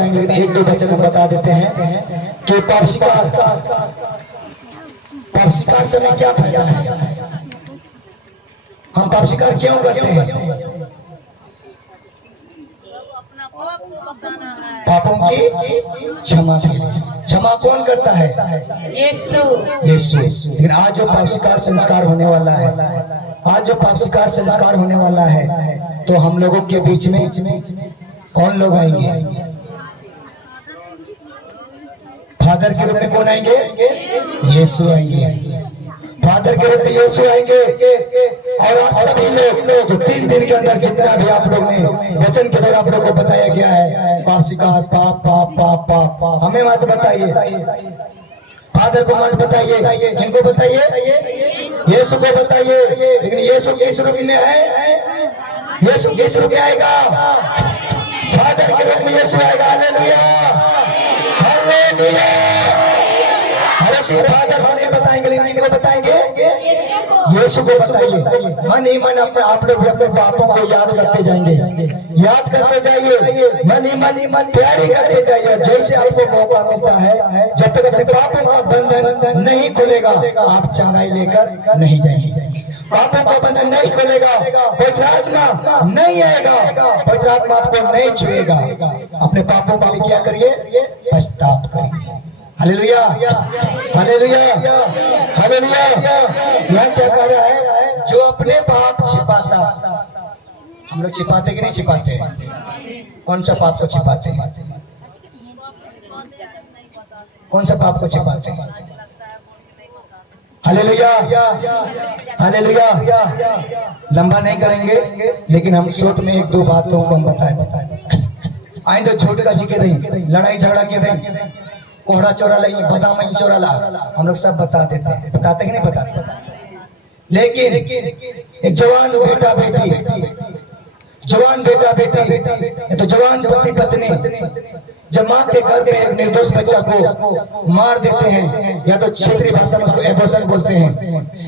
बताएंगे, लेकिन एक दो वचन हम बता देते हैं कि पाप स्वीकार से हमें क्या फायदा है, हम पाप स्वीकार क्यों करते हैं? पापों की क्षमा के लिए। क्षमा कौन करता है? यीशु। लेकिन आज जो पाप स्वीकार संस्कार होने वाला है, आज जो पाप स्वीकार संस्कार होने वाला है, तो हम लोगों के बीच में कौन लोग आएंगे? फादर के रूप में कौन आएंगे? यीशु आएंगे। फादर के रूप में यीशु आएंगे। और आज सभी लोग जो 3 दिन के अंदर जितना भी आप लोग ने वचन के द्वारा आप लोग को बताया गया है, पाप स्वीकार, पाप पाप पाप पाप पाप, हमें मत बताइए, फादर को मत बताइए, इनको बताइए, यीशु को बताइए। लेकिन यीशु किस रूप में है? यीशु किस रूप में आएगा? फादर के रूप में यीशु आएगा। Hallelujah, hallelujah. फादर होने बताएंगे, लेकिन इनको बताएंगे, यीशु को बताइए। मन ही मन अपने आप लोग अपने पापों को याद करते जाएंगे, याद करते जाइए, मन ही मन तैयारी करते जाइए। जैसे आपको मौका मिलता है, जब तक अपने पापों का बंधन नहीं खुलेगा, आप चंगाई लेकर नहीं जाएंगे। पापों का बंधन नहीं खुलेगा, पवित्र आत्मा नहीं आएगा, पवित्र आत्मा आपको नहीं छुएगा। अपने पापों के लिए क्या करिए? पश्चाताप करिए। Hallelujah, hallelujah, hallelujah. यह क्या कर रहा है? जो अपने पाप छिपाता, हम लोग छिपाते कि नहीं छिपाते? कौन सा पाप को छिपाते हैं? कौन सा पाप को छिपाते हैं? Hallelujah, hallelujah. लंबा नहीं करेंगे, लेकिन हम शॉर्ट में 1-2 बातों को हम बताए। आए तो झूठ का जी के दें, लड़ाई झगड़ा के दें, कोहड़ा चोरा ला, बादाम चोरा ला, हम लोग सब बता देते हैं। बताते कि नहीं बताते? लेकिन एक जवान बेटा बेटी, जवान बेटा बेटी, तो जवान पति पत्नी जब माँ के घर में एक निर्दोष बच्चा को मार देते हैं, या तो क्षेत्रीय भाषा में उसको एबॉर्शन बोलते हैं,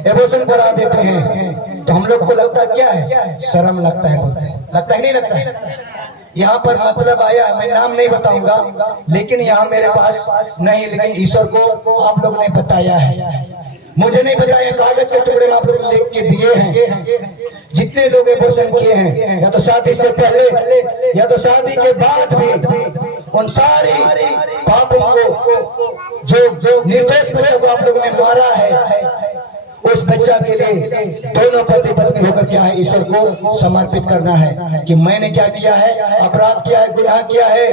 एबॉर्शन करा देते हैं, तो हम लोग को लगता क्या है? शर्म लगता है, बोलते हैं। लगता है नहीं लगता है? यहाँ पर मतलब आया, मैं नाम नहीं बताऊंगा, लेकिन यहाँ मेरे पास नहीं, लेकिन ईश्वर को आप लोग ने बताया है, मुझे नहीं बताया। कागज के टुकड़े में आप लोग लिख के दिए हैं। जितने लोग एबॉर्शन किए हैं, या तो शादी से पहले या तो शादी के बाद भी, उन सारी पापों को, जो निर्दोष बच्चों को आप लोगों ने मारा है, उस बच्चा के लिए दोनों पति पत्नी होकर क्या है? ईश्वर को समर्पित करना है कि मैंने क्या किया है? अपराध किया है, गुनाह किया है,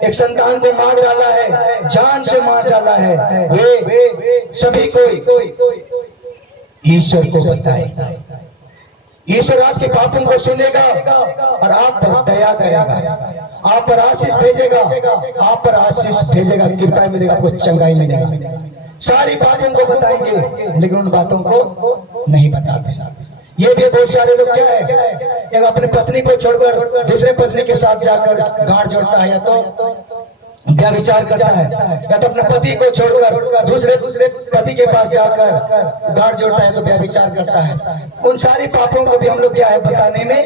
एक संतान को मार डाला है, जान से मार डाला है। वे सभी को ईश्वर को बताए। ईश्वर आपके पापों को सुनेगा और आप पर दया करेगा, आप पर आशीष भेजेगा, आप पर आशीष भेजेगा, कृपा मिलेगा, आपको चंगाई मिलेगा। सारी बातों को बताएंगे, लेकिन उन बातों को नहीं बताते। ये भी बहुत सारे लोग क्या है, एक अपनी पत्नी को छोड़कर दूसरे पत्नी के साथ जाकर गांठ जोड़ता है, या तो व्यभिचार करता है, या तो अपने पति को छोड़कर दूसरे पति के पास जाकर गांठ जोड़ता है, तो व्यभिचार करता है। उन सारी पापों को भी हम लोग क्या है? बताने में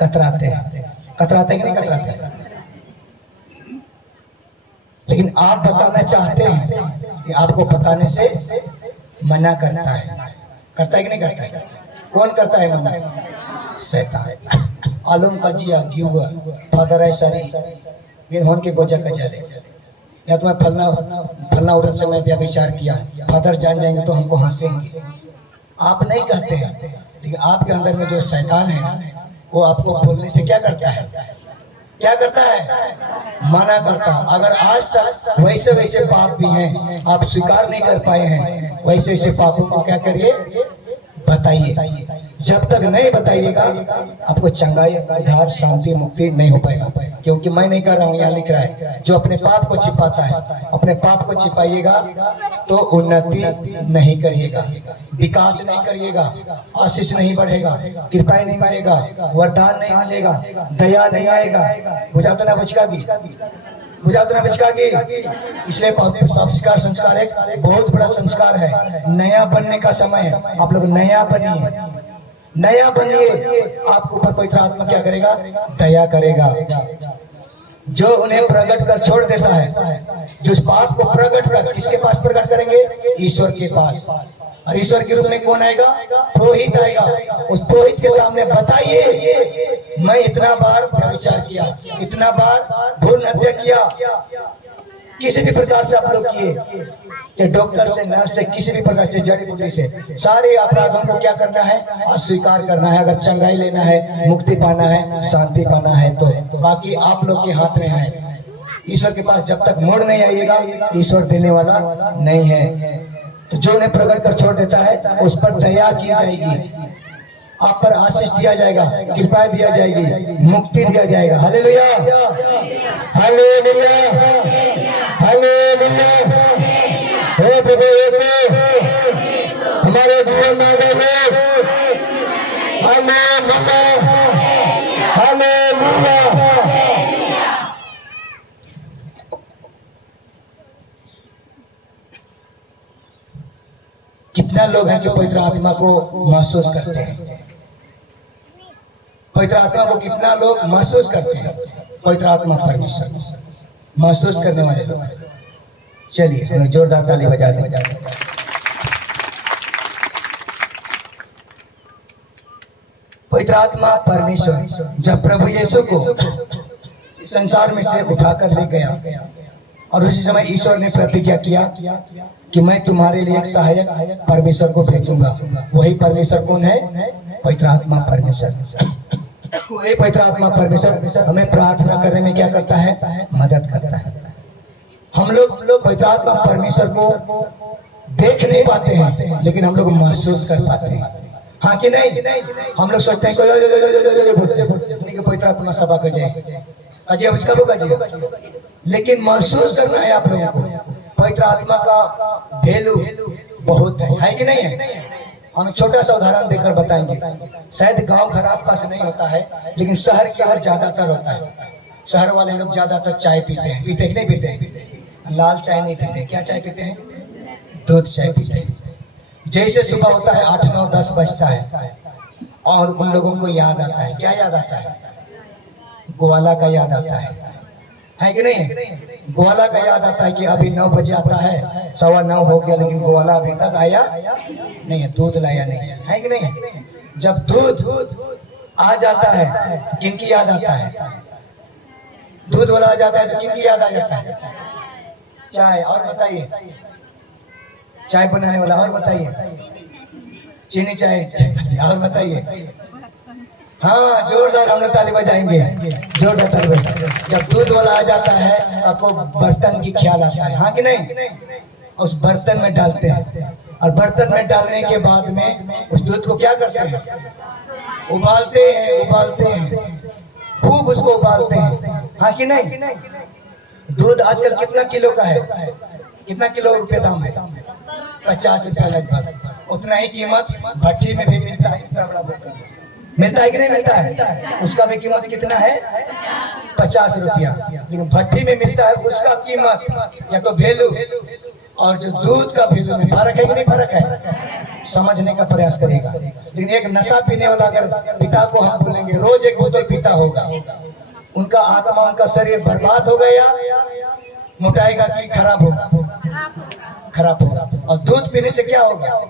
कतराते हैं। कतराते कि नहीं कतराते? लेकिन आप बताना चाहते हैं कि आपको बताने से मना करता है। करता है कि नहीं करता है? कौन करता है मना? शैतान। आलम का जिया दियुआ फादर है सारी बिन होन के गोजा का जले, या तो मैं फलना औरत से मैं व्यभिचार किया, फादर जान जाएंगे तो हमको हंसेंगे। आप नहीं कहते हैं, लेकिन आपके अंदर में जो शैतान है, वो आपको बोलने से क्या करता है? क्या करता है? मना करता। अगर आज तक वैसे वैसे पाप भी हैं, आप स्वीकार नहीं कर पाए हैं, वैसे वैसे पापों को क्या करिए? बताइए। जब तक नहीं बताइएगा, आपको चंगाई, उद्धार, शांति, मुक्ति नहीं हो पाएगा। क्योंकि मैं नहीं कर रहा हूँ, यहाँ लिख रहा है, जो अपने पाप को छिपाता है, अपने पाप को छिपाइएगा तो उन्नति नहीं करिएगा, विकास नहीं करिएगा, आशीष नहीं बढ़ेगा, कृपा नहीं मिलेगा, वरदान नहीं मिलेगा, दया नहीं आएगा। बुझाता ना बचका की, बुझाता ना बचका की। इसलिए पाप स्वीकार संस्कार एक बहुत बड़ा संस्कार है। नया बनने का समय है, आप लोग नया बनिए, नया बनिए। आपके ऊपर पवित्र आत्मा क्या करेगा? दया करेगा। जो उन्हें प्रकट कर छोड़ देता है, जो उस पाप को प्रकट कर किसके पास प्रकट करेंगे? ईश्वर के पास। और ईश्वर के रूप में कौन आएगा? पुरोहित आएगा। उस पुरोहित के सामने बताइए, मैं इतना बार व्यभिचार किया, इतना बार भ्रूण हत्या किया, किसी भी प्रकार से आप लोग किए, चाहे डॉक्टर से, नर्स से, किसी भी प्रकार से, जड़ी बूटी से, सारे अपराधों को क्या करना है? अस्वीकार करना है। अगर चंगाई लेना है, मुक्ति पाना है, शांति पाना है, तो बाकी आप लोग के हाथ में है। ईश्वर के पास जब तक मुड़ नहीं आइएगा, ईश्वर देने वाला नहीं है। तो जो उन्हें प्रकट कर छोड़ देता है, उस पर दया की जाएगी, आप पर आशीष दिया जाएगा, कृपा दिया जाएगी, मुक्ति दिया जाएगा। Hallelujah, hallelujah, hallelujah. हे प्रभु यीशु, हमारे जीवन में आइए। Hallelujah, hallelujah. कितना लोग हैं कि पवित्र आत्मा को महसूस करते हैं? पवित्र आत्मा को कितना लोग महसूस करते हैं? पवित्र आत्मा परमेश्वर महसूस करने वाले लोग। चलिए हम जोरदार ताली बजा दें। पवित्र आत्मा परमेश्वर जब प्रभु यीशु को संसार में से उठाकर ले गया, और उसी समय ईश्वर ने प्रतिज्ञा किया कि मैं तुम्हारे लिए एक सहायक परमेश्वर को भेजूंगा। वही परमेश्वर कौन है? पवित्र आत्मा परमेश्वर। वही पवित्र आत्मा परमेश्वर हमें प्रार्थना करने में क्या करता है? मदद करता है। हम लोग पवित्र आत्मा परमेश्वर को देख नहीं पाते हैं, लेकिन हम लोग महसूस कर पाते हैं। हाँ कि नहीं? हम लोग सोचते हैं कि पवित्र आत्मा सभा कर जाए, लेकिन महसूस करना है आप लोगों को। पवित्र आत्मा का वैल्यू बहुत है कि नहीं है? हम छोटा सा उदाहरण देकर बताएंगे। शायद गांव घर आसपास नहीं होता है, लेकिन शहर के हर ज्यादातर होता है। शहर वाले लोग ज्यादातर चाय पीते हैं, पीते कि नहीं पीते? लाल चाय नहीं पीते, क्या चाय पीते हैं? दूध चाय पीते हैं। जैसे सुबह होता है 8, 9, 10 बजता है, और उन लोगों को याद आता है, क्या याद आता है? ग्वाला का याद आता है कि नहीं? ग्वाला का याद आता है कि अभी 9 बजे आता है, 9:15 हो गया, लेकिन ग्वाला अभी तक आया नहीं है, दूध लाया नहीं है कि नहीं? जब दूध आ जाता है, किनकी याद आता है? दूध वाला आ जाता है तो किनकी याद आ जाता है? चाय। और बताइए, चाय बनाने वाला। और बताइए, चीनी चाय। और बताइए। हाँ, जोरदार हम लोग ताली बजाएंगे, जोरदार ताली बजाएंगे। जब दूध वाला आ जाता है, आपको बर्तन की ख्याल आता है, हाँ कि नहीं? उस बर्तन में डालते हैं, और बर्तन में डालने के बाद में उस दूध को क्या करते हैं? उबालते हैं, खूब उसको उबालते हैं, हाँ कि नहीं? दूध आजकल कितना किलो का है? कितना किलो रुपए दाम है? 50 रुपया लगभग। उतना ही कीमत भट्टी में भी मिलता है। इतना बड़ा बर्तन मिलता है कि नहीं मिलता है? उसका भी कीमत कितना है? 50 रुपया। लेकिन भट्टी में मिलता है, उसका कीमत या तो वैल्यू और जो दूध का वैल्यू में फर्क है कि नहीं? फर्क है। समझने का प्रयास करेगा। लेकिन एक नशा पीने वाला अगर पिता को हम बोलेंगे रोज 1 बोतल पीता होगा, उनका आत्मा, उनका शरीर बर्बाद हो गया, मोटाएगा कि खराब होगा? खराब होगा। और दूध पीने से क्या होगा?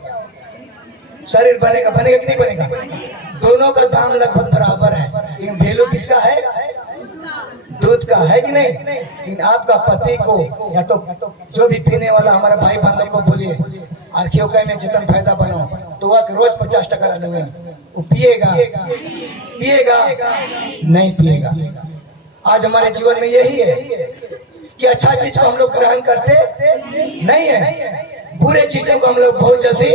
शरीर बनेगा कि नहीं बनेगा? दोनों का दाम लगभग बराबर है, लेकिन वैल्यू किसका है? दूध का है कि नहीं? लेकिन आपका पति को या तो जो भी पीने वाला हमारा भाई बंधु को बोलिए आर्थियों में जितना फायदा बनाओ, तो वह रोज 50 टका दूंगे, वो पिएगा नहीं पिएगा। आज हमारे जीवन में यही है कि अच्छा चीज को हम लोग ग्रहण करते नहीं है, बुरे चीजों को हम लोग बहुत जल्दी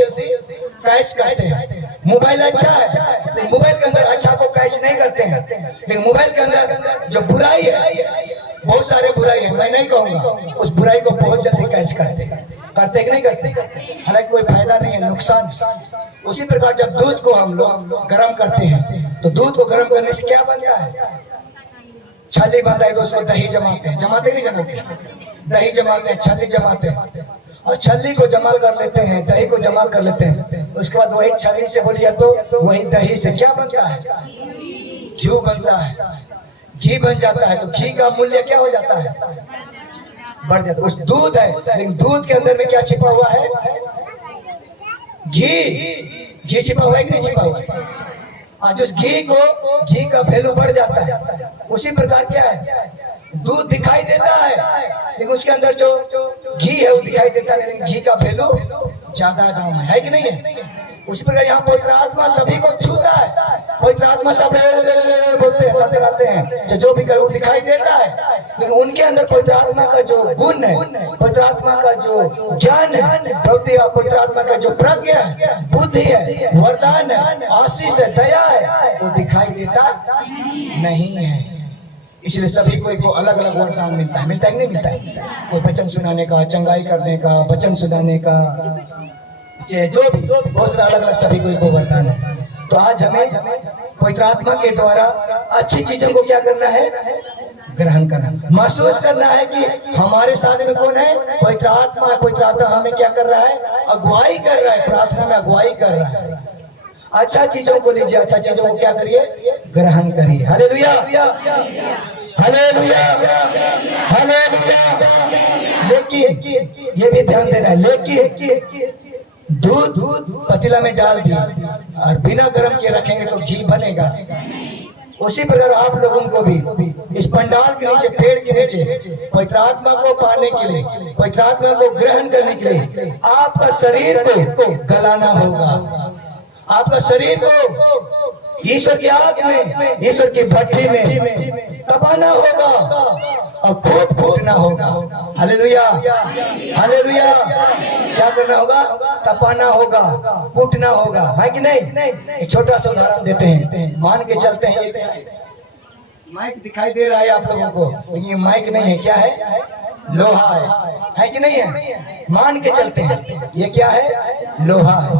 कैच करते हैं। मोबाइल अच्छा है, लेकिन मोबाइल के अंदर अच्छा को कैच नहीं करते हैं, लेकिन मोबाइल के अंदर जो बुराई है, बहुत सारे बुराई है, मैं नहीं कहूँगा, उस बुराई को बहुत जल्दी कैच करते कि नहीं करते? हालांकि कोई फायदा नहीं है, नुकसान। उसी प्रकार जब दूध को हम लोग गर्म करते हैं, तो दूध को गर्म करने से क्या बनता है? छल्ली बनता है, तो उसको दही जमाते नहीं जमाते? दही जमाते हैं, छल्ली जमाते हैं, और छल्ली को जमा कर लेते हैं, दही को जमा कर लेते हैं। उसके बाद वही छल्ली से बोलिए तो वही दही से क्या बनता है? घी बनता है। घी बन जाता है, तो घी का मूल्य क्या हो जाता है? बढ़ जाता है। उस दूध है, लेकिन दूध के अंदर में क्या छिपा हुआ है? घी। घी छिपा हुआ है कि नहीं छिपा हुआ है? आज उस घी का वैल्यू बढ़ जाता है। उसी प्रकार क्या है, दूध दिखाई देता है लेकिन उसके अंदर जो घी है वो दिखाई देता है, लेकिन घी का वैल्यू ज्यादा दाम है कि नहीं है? उसी प्रकार यहाँ पवित्र आत्मा सभी को छूता है। पवित्र आत्मा सब बोलते हैं, करते रहते हैं, जो भी करे वो दिखाई देता है, लेकिन उनके अंदर पवित्र आत्मा का जो गुण है, पवित्र आत्मा का जो ज्ञान है, प्रवृत्ति, पवित्र आत्मा का जो प्रज्ञा है, बुद्धि है, वरदान है, आशीष है, दया है, वो दिखाई देता नहीं है। इसलिए सभी को अलग अलग वरदान मिलता है कि नहीं मिलता है? कोई वचन सुनाने का, चंगाई करने का, वचन सुनाने का, जो भी बहुत सारा अलग अलग सभी को वरदान है। तो आज हमें पवित्र आत्मा के द्वारा अच्छी चीजों को क्या करना है? ग्रहण करना, महसूस करना है कि हमारे साथ में कौन है? पवित्र आत्मा है। पवित्र आत्मा हमें क्या कर रहा है? अगुवाई कर रहा है, प्रार्थना में अगुवाई कर रहा है। अच्छा चीजों को लीजिए, अच्छा चीजों को क्या करिए? ग्रहण करिए। Hallelujah, hallelujah, hallelujah. लेकिन ये भी ध्यान देना है, लेकिन दूध पतीला में डाल दिया और बिना गर्म किए रखेंगे तो घी बनेगा। उसी प्रकार आप लोगों को भी इस पंडाल के नीचे, पेड़ के नीचे पवित्र आत्मा को पाने के लिए, पवित्र आत्मा को ग्रहण करने के लिए आपका शरीर को गलाना होगा। आपका शरीर को ईश्वर की आग में, ईश्वर की भट्टी में तपाना होगा और खूब फूटना होगा। Hallelujah, hallelujah. क्या करना होगा? तपाना होगा, फूटना होगा, है कि नहीं? एक छोटा सा उदाहरण देते हैं, मान के चलते हैं। माइक दिखाई दे रहा है आप लोगों को, लेकिन ये माइक नहीं है, क्या है? लोहा है कि नहीं है? मान के चलते हैं ये क्या है? लोहा है।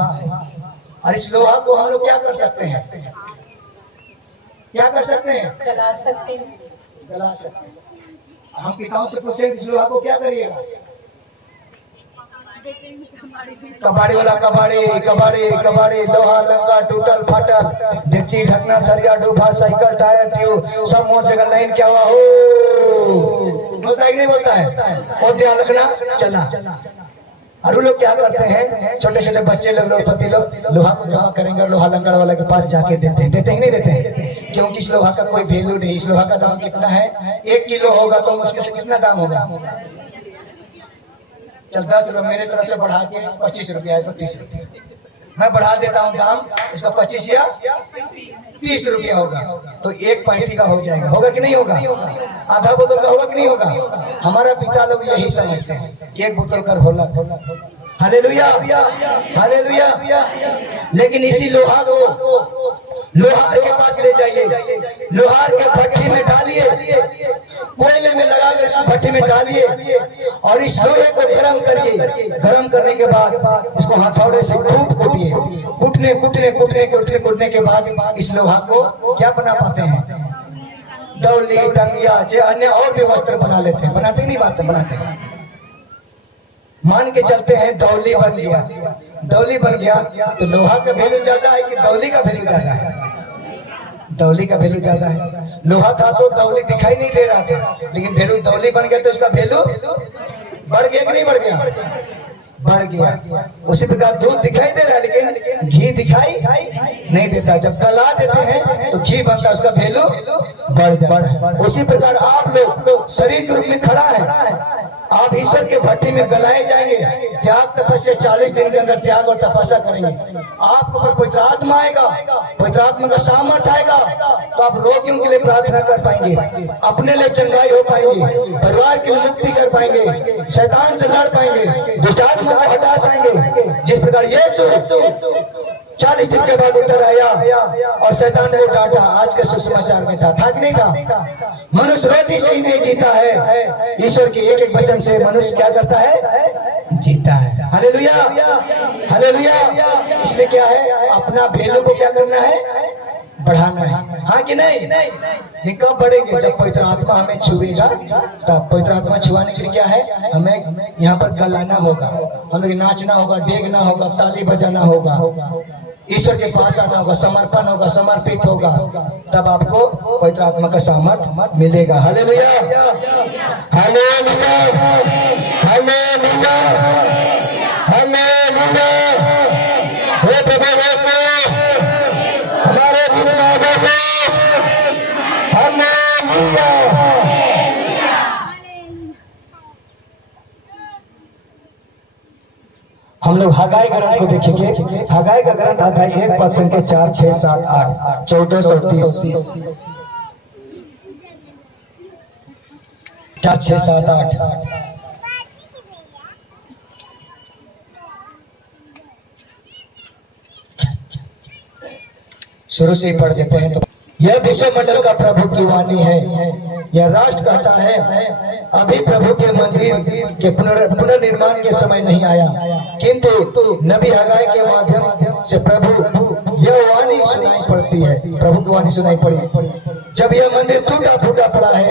और इस लोहा को हम लोग क्या कर सकते हैं? क्या कर सकते हैं? गला सकते हैं। गला सकते हैं। हम पिताओं से पूछे इस लोहा को क्या करिएगा? कबाड़ी वाला कबाड़ी, कबाड़ी कबाड़ी, लोहा लंगा टूटल फाटल, डेक्ची ढकना थरिया डूबा, साइकिल टायर ट्यूब सब मोर जगह लाइन क्या हुआ हो? बोलता है कि नहीं बोलता है? और ध्यान रखना चला। और वो लोग क्या करते हैं? छोटे छोटे बच्चे लोग, लोहपति लोग लोहा को जमा करेंगे और लोहा लंगड़ वाले के पास जाके देते हैं कि नहीं देते हैं? क्योंकि इस लोहा का कोई वैल्यू नहीं। इस लोहा का दाम कितना है? 1 किलो होगा तो मुश्किल से कितना दाम होगा? चल 10 रुपये मेरे तरफ से बढ़ा के 25 रुपया है तो 30 रुपये मैं बढ़ा देता हूँ दाम, इसका 25 या 30 रुपया होगा, तो 1 पैंठी का हो जाएगा। होगा कि नहीं होगा? आधा बोतल का होगा कि नहीं होगा? हमारा पिता लोग यही समझते हैं कि 1 बोतल का होला। Hallelujah, hallelujah. लेकिन इसी लोहा को लोहार के पास ले जाइए, लोहार के भट्टी में डालिए, कोयले में लगाकर इस भट्टी में डालिए और इस लोहे को गर्म करिए। गर्म करने के बाद इसको हथौड़े से खूब कूटिए। कूटने के बाद इस लोहा को क्या बना पाते हैं? दौली, टंगिया, अन्य और भी वस्त्र बना लेते हैं। बनाते नहीं? बात बनाते। मान के चलते हैं दौली बन गया। दौली बन गया तो लोहा का वैल्यू ज्यादा है कि दौली का वैल्यू ज्यादा है? दौली का वैल्यू ज्यादा है। लोहा था तो दौली दिखाई नहीं दे रहा था, लेकिन वैल्यू दौली बन गया तो इसका वैल्यू बढ़ गया कि नहीं बढ़ गया? बढ़ गया। उसी प्रकार दूध दिखाई दे रहा है लेकिन घी दिखाई नहीं देता। जब गला देते हैं तो घी बनता है, उसका वैल्यू बढ़ जाता है। उसी प्रकार आप लोग शरीर के रूप में खड़ा है, आप ईश्वर के भट्टी में गलाए जाएंगे। त्याग तपस्या 40 दिन के अंदर त्याग और तपस्या करेंगे। आपको पवित्र आत्मा आएगा, पवित्र आत्मा का सामर्थ्य आएगा तो आप रोगियों के लिए प्रार्थना कर पाएंगे, अपने लिए चंगाई हो पाएंगे, परिवार के लिए मुक्ति कर पाएंगे, शैतान से लड़ पाएंगे, दुष्ट आत्मा को हटा पाएंगे। जिस प्रकार यीशु 40 दिन के बाद उतर आया और शैतान को डांटा। आज के सुसमाचार में था कि नहीं था? मनुष्य रोटी से ही नहीं जीता है, ईश्वर के एक एक वचन से मनुष्य क्या करता है? जीता है। Hallelujah, hallelujah. इसलिए क्या है? अपना वैल्यू को क्या करना है? बढ़ाना है। हाँ कि नहीं? ये कब बढ़ेंगे? जब पवित्र आत्मा हमें छुएगा। तब पवित्र आत्मा छुआने के लिए क्या है? हमें यहाँ पर गलाना होगा, हमें नाचना होगा, डेगना होगा, ताली बजाना होगा। ईश्वर के पास आना होगा, समर्पण होगा, समर्पित होगा, तब आपको पवित्र आत्मा का सामर्थ मिलेगा। Hallelujah, hallelujah, hallelujah, hallelujah. हे प्रभु यीशु हमारे बीच में आ जाइए। हालेलुया। हम लोग हगाई ग्रंथ को देखेंगे। हगाई का ग्रंथ अध्याय 1 पद संख्या 4, 6, 7, 8, 14 और 30, 4, 6, 7, 8। शुरू से ही पढ़ देते हैं। तो यह विश्व मंडल का प्रभु की वाणी है। यह राष्ट्र कहता है, अभी प्रभु के मंदिर के पुनर्निर्माण के समय नहीं आया, किंतु नबी हगाई के माध्यम से प्रभु यह वाणी सुनाई पड़ती है। प्रभु की वाणी सुनाई पड़ी, जब यह मंदिर टूटा फूटा पड़ा है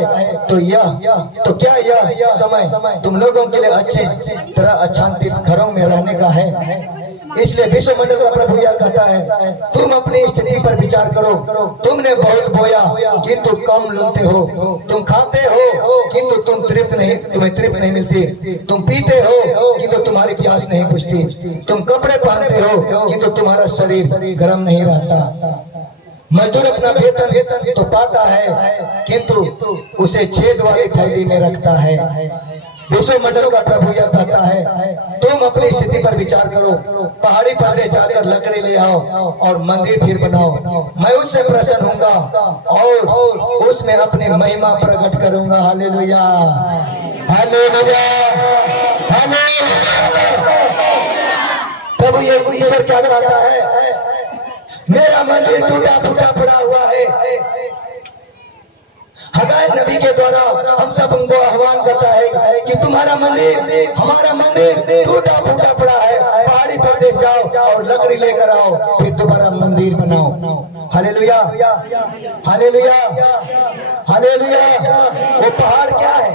तो क्या यह समय तुम लोगों के लिए अच्छी तरह अच्छांतित घरों में रहने का है? इसलिए विश्व मंडल का प्रभु यह कहता है, तुम अपनी स्थिति पर विचार करो। तुमने बहुत बोया किंतु कम लूटते हो, तुम खाते हो किंतु तुम्हें तृप्त नहीं मिलती, तुम पीते हो किंतु तुम्हारी प्यास नहीं बुझती, तुम कपड़े पहनते हो किंतु तुम्हारा शरीर गर्म नहीं रहता। मजदूर अपना वेतन तो पाता है किंतु उसे छेद वाली थैली में रखता है। विश्व मंडल का प्रभु यह कहता है, तुम अपनी स्थिति पर विचार करो। पहाड़ी प्रदेश जाकर लकड़ी ले आओ और मंदिर फिर बनाओ। मैं उससे प्रसन्न होऊंगा और उसमें अपनी महिमा प्रकट करूंगा। Hallelujah, hallelujah, hallelujah. प्रभु ये ईश्वर क्या कहता है, मेरा मंदिर टूटा फूटा पड़ा हुआ है। हगाई नबी के द्वारा हम सब उनको आह्वान करता है कि तुम्हारा मंदिर, हमारा मंदिर टूटा फूटा पड़ा है। पहाड़ी प्रदेश जाओ और लकड़ी लेकर आओ, फिर दोबारा मंदिर बनाओ। Hallelujah, hallelujah, hallelujah. वो पहाड़ क्या है?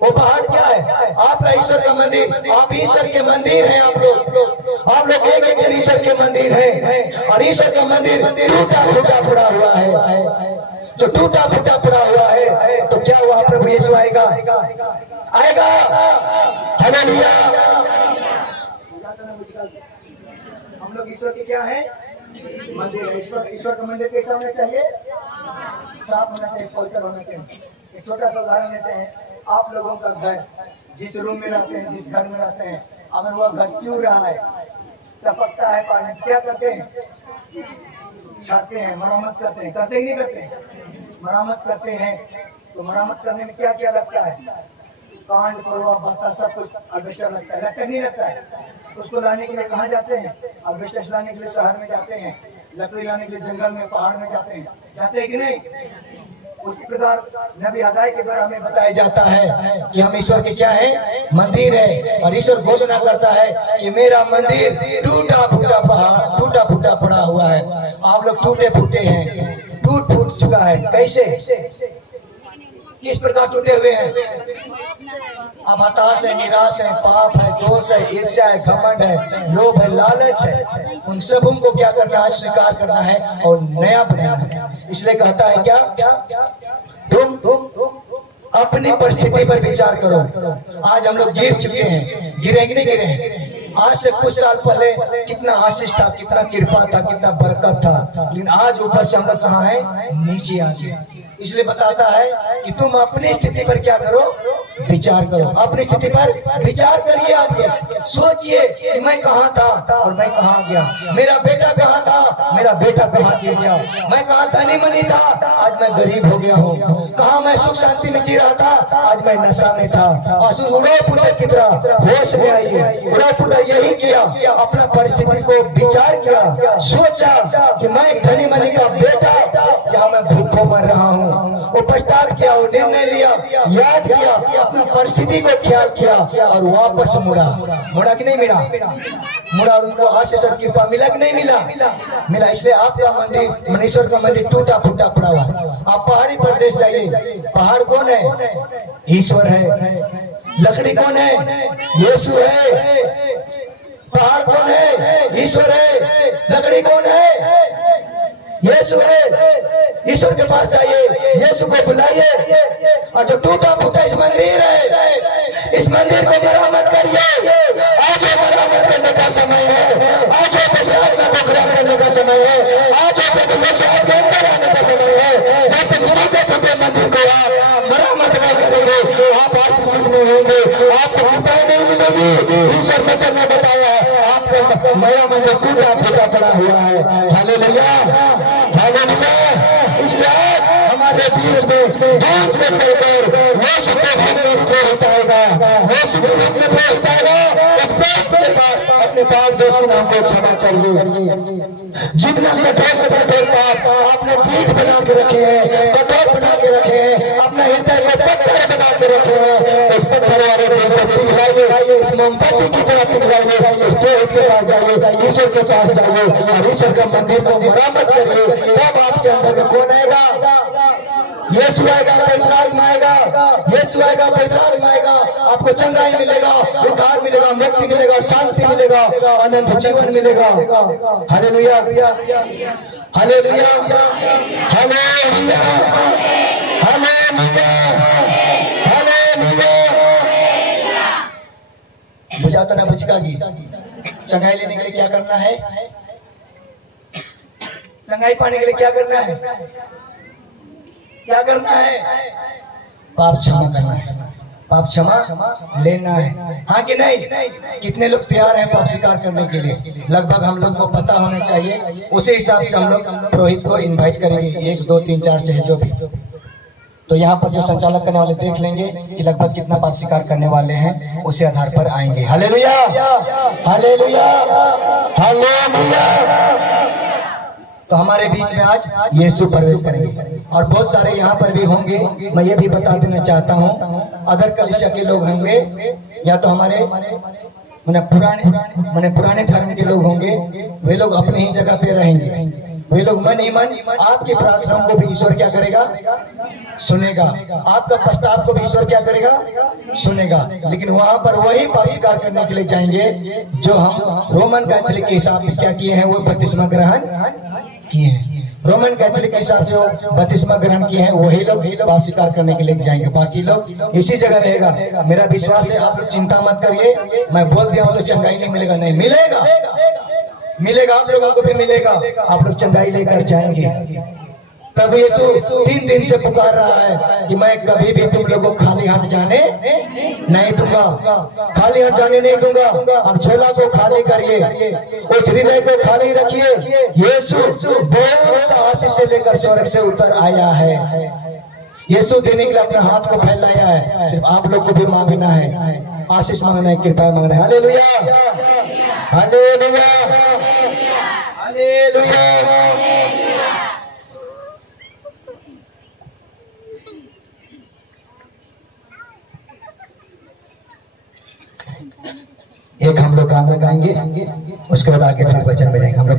वो पहाड़ क्या है? आपका ईश्वर का मंदिर, आप ईश्वर के मंदिर हैं। आप लोग एक ईश्वर के मंदिर हैं, और ईश्वर का मंदिर टूटा फूटा पड़ा हुआ है। जो टूटा फूटा पड़ा हुआ है, तो क्या हुआ? प्रभु यीशु आएगा, आएगा। हालेलुया। हम लोग ईश्वर के क्या है? मंदिर है। ईश्वर का मंदिर कैसा होना चाहिए? साफ होना चाहिए, पवित्र होना चाहिए। एक छोटा सा उदाहरण लेते हैं। आप लोगों का घर, जिस रूम में रहते हैं, जिस घर में रहते हैं, अगर वह घर चूर रहा है, टपकता है पानी, क्या करते हैं? छाते हैं, मरम्मत करते हैं। करते ही नहीं करते? मरम्मत करते हैं। तो मरम्मत करने में क्या क्या लगता है? कांड, कड़वा, बत्ता, सब कुछ एल्वेस्टर लगता है। लगता नहीं लगता है? उसको लाने के लिए कहाँ जाते हैं? एल्वेस्टर लाने के लिए शहर में जाते हैं, लकड़ी लाने के लिए जंगल में, पहाड़ में जाते हैं। जाते हैं कि नहीं? उसी प्रकार नबी हगाई के द्वारा हमें बताया जाता है कि हम ईश्वर के क्या है? मंदिर है। और ईश्वर घोषणा करता है कि मेरा मंदिर टूटा फूटा पड़ा हुआ है। आप लोग टूटे फूटे हैं, टूट फूट चुका है। कैसे? किस प्रकार टूटे हुए हैं? अब हताश है, निराश है, पाप है, दोष है, ईर्ष्या है, घमंड है, लोभ है, लालच है। उन सब को क्या करना है? स्वीकार करना है और नया बनाना है। इसलिए कहता है क्या? तुम अपनी परिस्थिति पर विचार करो। आज हम लोग गिर चुके हैं, गिरेंगे नहीं गिरे? आज से कुछ साल पहले कितना आशीष था, कितना कृपा था, कितना बरकत था, लेकिन आज ऊपर से हम लोग कहाँ है? नीचे आ गए। इसलिए बताता है कि तुम अपनी स्थिति पर क्या करो? विचार करो। अपनी स्थिति पर विचार करिए। आप सोचिए कि मैं कहाँ था और मैं कहाँ गया। मेरा बेटा कहाँ था, मेरा बेटा कहाँ गिर गया। मैं कहाँ धनी मनी था, आज मैं गरीब हो गया हूँ। कहाँ मैं सुख शांति में जी रहा था, आज मैं नशा में था। उड़ो पुत्र की तरह होश में आइए। उड़ो पुत्र यही किया, अपना परिस्थिति को विचार किया, सोचा कि मैं धनी मनी का बेटा, यहाँ मैं भूखों मर रहा हूँ। वो पछतावा किया, वो निर्णय लिया, याद किया, अपनी परिस्थिति को ख्याल किया और वापस मुड़ा कि नहीं मुड़ा और उनको आशीष और कृपा मिला कि नहीं मिला? इसलिए आपका मंदिर, मनीश्वर का मंदिर टूटा फूटा पड़ा हुआ। आप पहाड़ी प्रदेश जाइए, पहाड़ कौन है? ईश्वर है। लकड़ी कौन है? यीशु है। पहाड़ कौन है? ईश्वर है। लकड़ी कौन है? यीशु है। ईश्वर के पास जाइए, यीशु को बुलाइए। और जो टूटा फूटा इस मंदिर है, इस मंदिर को मरम्मत करिए। आज मरम्मत करने का समय है। आज प्रार्थना को ग्रहण करने का समय है। आज के अंदर आने का समय है। जब तक टूटे फूटे मंदिर को आप मरम्मत नहीं करेंगे, आप आशीष नहीं होंगे, आपको कृपाएं नहीं मिलेगी। ईश्वर वचन ने बताया आपका मेरा मंदिर टूटा फूटा पड़ा हुआ है। Hallelujah, hallelujah. इसलिए आज हमारे बीच में दूर से चलकर यीशु के रूप में प्रेरित आएगा, यीशु के रूप में प्रेरित आएगा। उस प्रेरित के पास अपने पाप दोष के नाम को क्षमा करिए। जितना कठोर से कठोर पाप आपने पीठ बना के रखे हैं, कठोर बना के रखे हैं, अपना हृदय को पत्थर बना के रखे हैं, उस पत्थर वाले दिल को पिघलाइए, इस मोमबत्ती की तरह पिघलाइए, उस प्रेरित के पास जाइए, ईश्वर के पास जाइए और ईश्वर का मंदिर को मरम्मत करिए। तब आपके अंदर में कौन आएगा? यीशु आएगा, पवित्र आत्मा आएगा। यीशु आएगा, पवित्र आत्मा आएगा। आपको चंगाई मिलेगा, उद्धार मिलेगा, मुक्ति मिलेगा, शांति मिलेगा, अनंत जीवन मिलेगा। Hallelujah, hallelujah, hallelujah, hallelujah, hallelujah. बुझाता ना बुझका गीत। चंगाई लेने के लिए क्या करना है? चंगाई पाने के लिए क्या करना है? क्या करना है? पाप क्षमा करना है, पाप क्षमा लेना है। हाँ कि नहीं? कितने लोग तैयार हैं पाप स्वीकार करने के लिए? लगभग हम लोग को पता होना चाहिए। उसी हिसाब से हम लोग पुरोहित को इनवाइट करेंगे, 1 2 3 4 चाहे जो भी। तो यहाँ पर जो संचालक करने वाले देख लेंगे कि लगभग कितना पाप स्वीकार करने वाले हैं, उसी आधार पर आएंगे। Hallelujah, hallelujah, hallelujah. तो हमारे बीच में आज यीशु प्रवेश करेंगे और बहुत सारे यहाँ पर भी होंगे। मैं ये भी बता देना चाहता हूँ, अदर कलीसिया के लोग होंगे या तो हमारे पुराने धर्म के लोग होंगे। वे लोग अपनी ही जगह पे रहेंगे। वे लोग मन ही मन आपकी प्रार्थनाओं को भी ईश्वर क्या करेगा? सुनेगा। आपका प्रस्ताव को भी ईश्वर क्या करेगा? सुनेगा। लेकिन वहां पर वही पाप स्वीकार करने के लिए जाएंगे जो हम रोमन कैथोलिक के हिसाब से क्या किए हैं, वो बपतिस्मा ग्रहण किए हैं। रोमन कैथोलिक के हिसाब से वो बपतिस्मा ग्रहण किए हैं, वही लोग पाप स्वीकार करने के लिए जाएंगे। बाकी लोग इसी जगह रहेगा। मेरा विश्वास है, आप लोग चिंता मत करिए। मैं बोल दिया हूँ तो चंगाई नहीं मिलेगा, नहीं मिलेगा, मिलेगा। आप लोगों को भी मिलेगा। आप लोग चंगाई लेकर जाएंगे। प्रभु यीशु 3 दिन से पुकार रहा है कि मैं कभी भी तुम लोगों को खाली हाथ जाने नहीं दूंगा, खाली हाथ जाने नहीं दूंगा। अब झोला को खाली करिए, उस हृदय को खाली रखिए। यीशु बहुत सा आशीष से लेकर स्वर्ग से उतर आया है। यीशु देने के लिए अपने हाथ को फैलाया है। सिर्फ आप लोग को भी मांगना है, आशीष मांगना है, कृपा मांगना है। Hallelujah, hallelujah, hallelujah. एक हम लोग गाना गाएंगे, उसके बाद आगे फिर वचन में जाएंगे हम लोग।